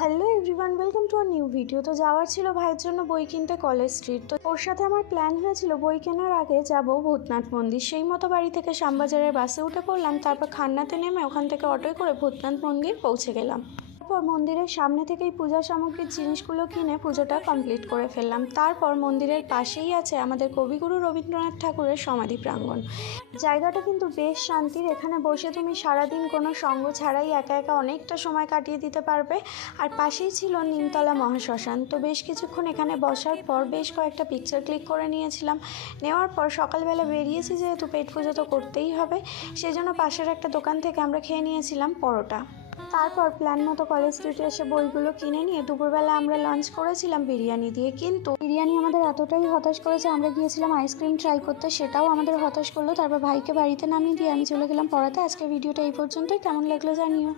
Hello everyone, welcome to a new video. তো যাওয়ার ছিল ভাইয়ের জন্য বই কিনতে কলেজ স্ট্রিট। তো ওর সাথে আমার প্ল্যান হয়েছিল বই কেনার আগে যাব ভূতনাথ মন্দির। সেই মতো বাড়ি থেকে শ্যামবাজারের বাসে উঠে পড়লাম, তারপর খান্নাতে নেমে ওখান থেকে অটোয় করে ভূতনাথ মন্দির পৌঁছে গেলাম। তারপর মন্দিরের সামনে থেকেই পূজা সামগ্রীর জিনিসগুলো কিনে পুজোটা কমপ্লিট করে ফেললাম। তারপর মন্দিরের পাশেই আছে আমাদের কবিগুরু রবীন্দ্রনাথ ঠাকুরের সমাধি প্রাঙ্গণ। জায়গাটা কিন্তু বেশ শান্তির, এখানে বসে তুমি সারাদিন কোনো সঙ্গ ছাড়াই একা একা অনেকটা সময় কাটিয়ে দিতে পারবে। আর পাশেই ছিল নিমতলা মহাশ্মশান। তো বেশ কিছুক্ষণ এখানে বসার পর বেশ কয়েকটা পিকচার ক্লিক করে নিয়েছিলাম। নেওয়ার পর সকালবেলা বেরিয়েছি, যেহেতু পেট পুজো তো করতেই হবে, সেই জন্য পাশের একটা দোকান থেকে আমরা খেয়ে নিয়েছিলাম পরোটা। তারপর প্ল্যান মতো কলেজ স্ট্রিটে এসে বইগুলো কিনে নিয়ে দুপুরবেলা আমরা লাঞ্চ করেছিলাম বিরিয়ানি দিয়ে। কিন্তু বিরিয়ানি আমাদের এতটাই হতাশ করেছে, আমরা গিয়েছিলাম আইসক্রিম ট্রাই করতে, সেটাও আমাদের হতাশ করলো। তারপর ভাইকে বাড়িতে নামিয়ে দিয়ে আমি চলে গেলাম পড়াতে। আজকে ভিডিওটা এই পর্যন্তই, কেমন লাগলো জানিও।